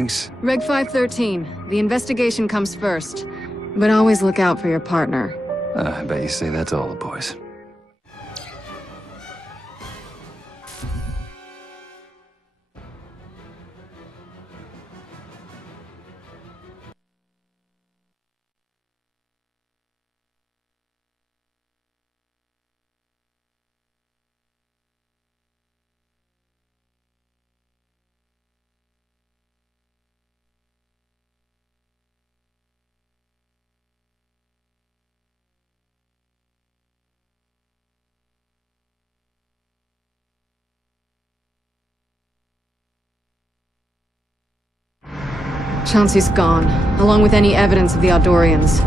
thanks. Reg 513. The investigation comes first. But always look out for your partner. I bet you say that to all the boys. Chauncey's gone, along with any evidence of the Aldorians.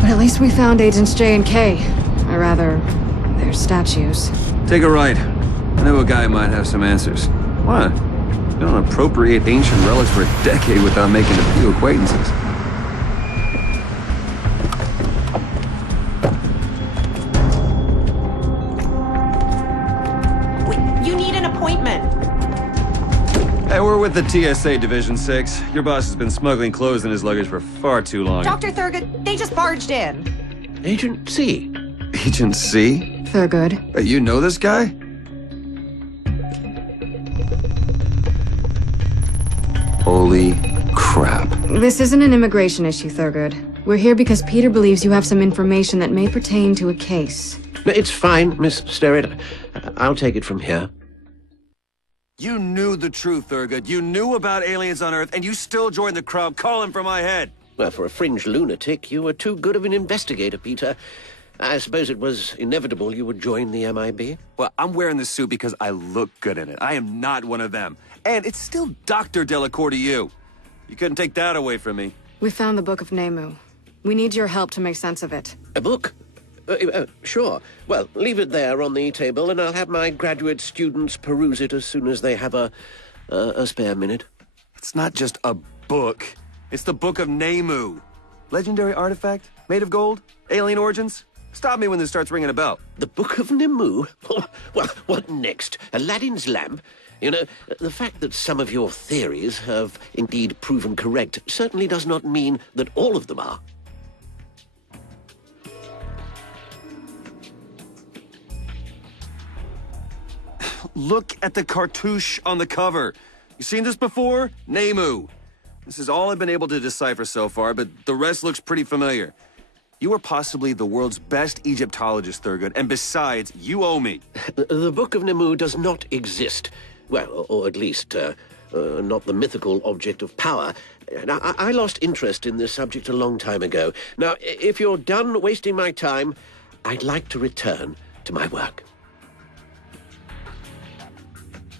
But at least we found Agents J and K. Or rather, their statues. Take a ride. I know a guy might have some answers. What? You don't appropriate ancient relics for a decade without making a few acquaintances. You need an appointment. Hey, we're with the TSA Division 6. Your boss has been smuggling clothes in his luggage for far too long. Dr. Thurgood, they just barged in. Agent C. Agent C? Thurgood. Hey, you know this guy? Holy crap. This isn't an immigration issue, Thurgood. We're here because Peter believes you have some information that may pertain to a case. It's fine, Miss Sterrett. I'll take it from here. You knew the truth, Thurgood. You knew about aliens on Earth, and you still joined the crowd calling for my head. Well, for a fringe lunatic, you were too good of an investigator, Peter. I suppose it was inevitable you would join the MIB. Well, I'm wearing this suit because I look good in it. I am not one of them. And it's still Dr. Delacoeur to you. You couldn't take that away from me. We found the Book of Nemu. We need your help to make sense of it. A book? Sure. Well, leave it there on the table, and I'll have my graduate students peruse it as soon as they have a spare minute. It's not just a book. It's the Book of Nemu. Legendary artifact? Made of gold? Alien origins? Stop me when this starts ringing a bell. The Book of Nemu? Well, what next? Aladdin's lamp? You know, the fact that some of your theories have indeed proven correct certainly does not mean that all of them are. Look at the cartouche on the cover. You seen this before? Nemu. This is all I've been able to decipher so far, but the rest looks pretty familiar. You are possibly the world's best Egyptologist, Thurgood, and besides, you owe me. The Book of Nemu does not exist. Well, or at least, not the mythical object of power. Now, I lost interest in this subject a long time ago. Now, if you're done wasting my time, I'd like to return to my work.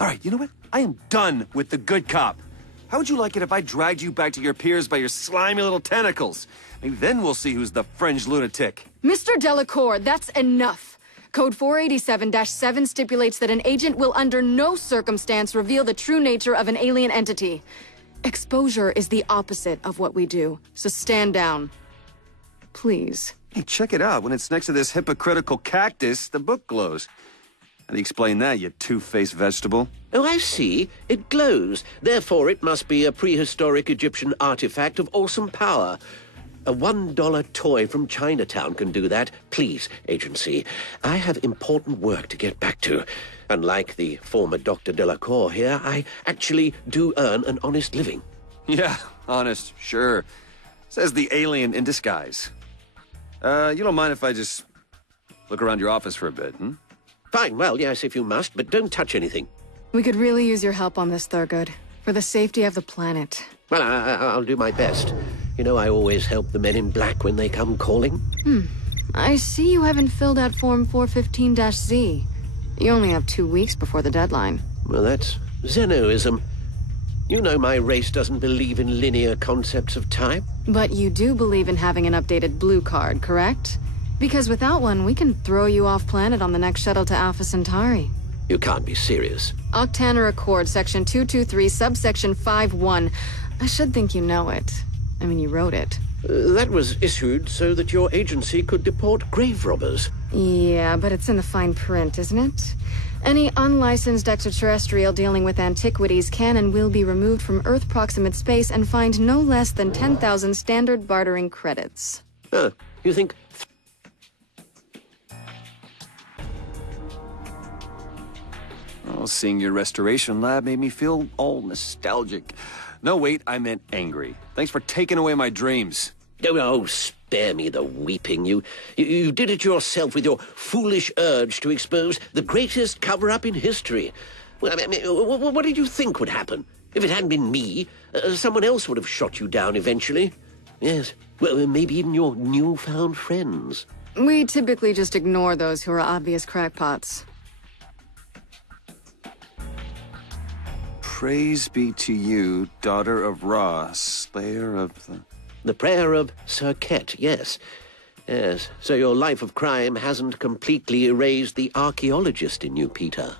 All right, you know what? I am done with the good cop. How would you like it if I dragged you back to your peers by your slimy little tentacles? Maybe then we'll see who's the fringe lunatic. Mr. Delacoeur, that's enough. Code 487-7 stipulates that an agent will under no circumstance reveal the true nature of an alien entity. Exposure is the opposite of what we do, so stand down. Please. Hey, check it out. When it's next to this hypocritical cactus, the book glows. How do you explain that, you two-faced vegetable? Oh, I see. It glows. Therefore, it must be a prehistoric Egyptian artifact of awesome power. A $1 toy from Chinatown can do that. Please, Agency. I have important work to get back to. Unlike the former Dr. Delacoeur here, I actually do earn an honest living. Yeah, honest, sure. Says the alien in disguise. You don't mind if I just look around your office for a bit, hmm? Fine, well, yes, if you must, but don't touch anything. We could really use your help on this, Thurgood. For the safety of the planet. Well, I'll do my best. You know, I always help the men in black when they come calling. I see you haven't filled out Form 415-Z. You only have 2 weeks before the deadline. Well, that's Zenoism. You know my race doesn't believe in linear concepts of time. But you do believe in having an updated blue card, correct? Because without one, we can throw you off planet on the next shuttle to Alpha Centauri. You can't be serious. Octanner Accord, Section 223, Subsection 5-1. I should think you know it. I mean, you wrote it. That was issued so that your agency could deport grave robbers. Yeah, but it's in the fine print, isn't it? Any unlicensed extraterrestrial dealing with antiquities can and will be removed from Earth-proximate space and fined no less than 10,000 standard bartering credits. You think... Oh, seeing your restoration lab made me feel all nostalgic. No, wait, I meant angry. Thanks for taking away my dreams. Oh, spare me the weeping. You did it yourself with your foolish urge to expose the greatest cover-up in history. Well, I mean, what did you think would happen? If it hadn't been me, someone else would have shot you down eventually. Yes, well, maybe even your newfound friends. We typically just ignore those who are obvious crackpots. Praise be to you, daughter of Ra, slayer of the... The prayer of Sir Ket, yes. Yes, so your life of crime hasn't completely erased the archaeologist in you, Peter.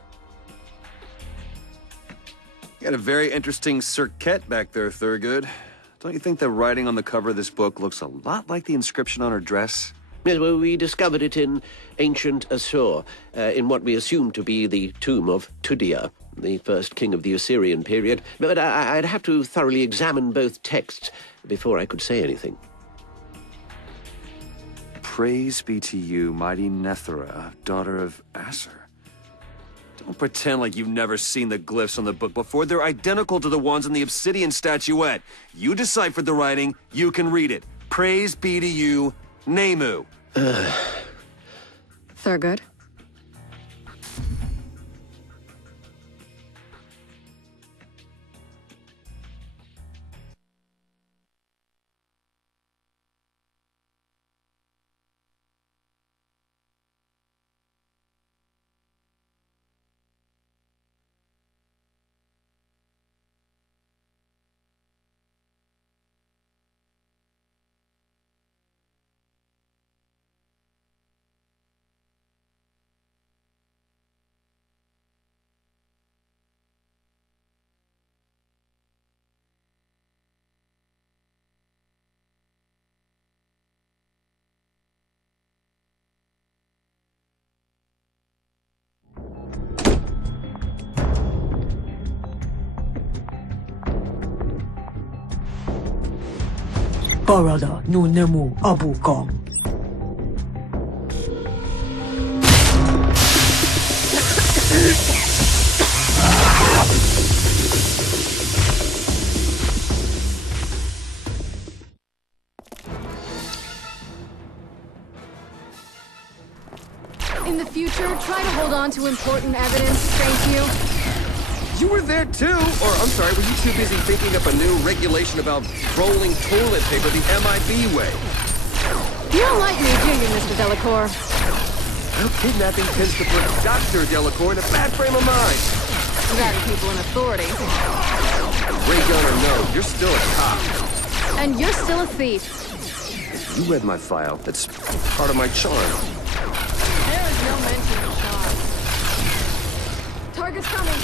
You got a very interesting Sir Ket back there, Thurgood. Don't you think the writing on the cover of this book looks a lot like the inscription on her dress? Yes, well, we discovered it in ancient Assur, in what we assume to be the tomb of Tudia, the first king of the Assyrian period. But I'd have to thoroughly examine both texts before I could say anything. Praise be to you, mighty Nethera, daughter of Aser. Don't pretend like you've never seen the glyphs on the book before. They're identical to the ones on the obsidian statuette. You deciphered the writing, you can read it. Praise be to you, Nemu. Thurgood? Barada no nemu abuka. In the future, try to hold on to important evidence, thank you. You were there too? Or, I'm sorry, were you too busy thinking up a new regulation about rolling toilet paper the MIB way? You don't like me, do you, Mr. Delacoeur? Well, kidnapping tends to put Dr. Delacoeur in a bad frame of mind. That and people in authority. Ray gun or no, you're still a cop. And you're still a thief. You read my file. That's part of my charm. There is no mention of charm. Target's coming.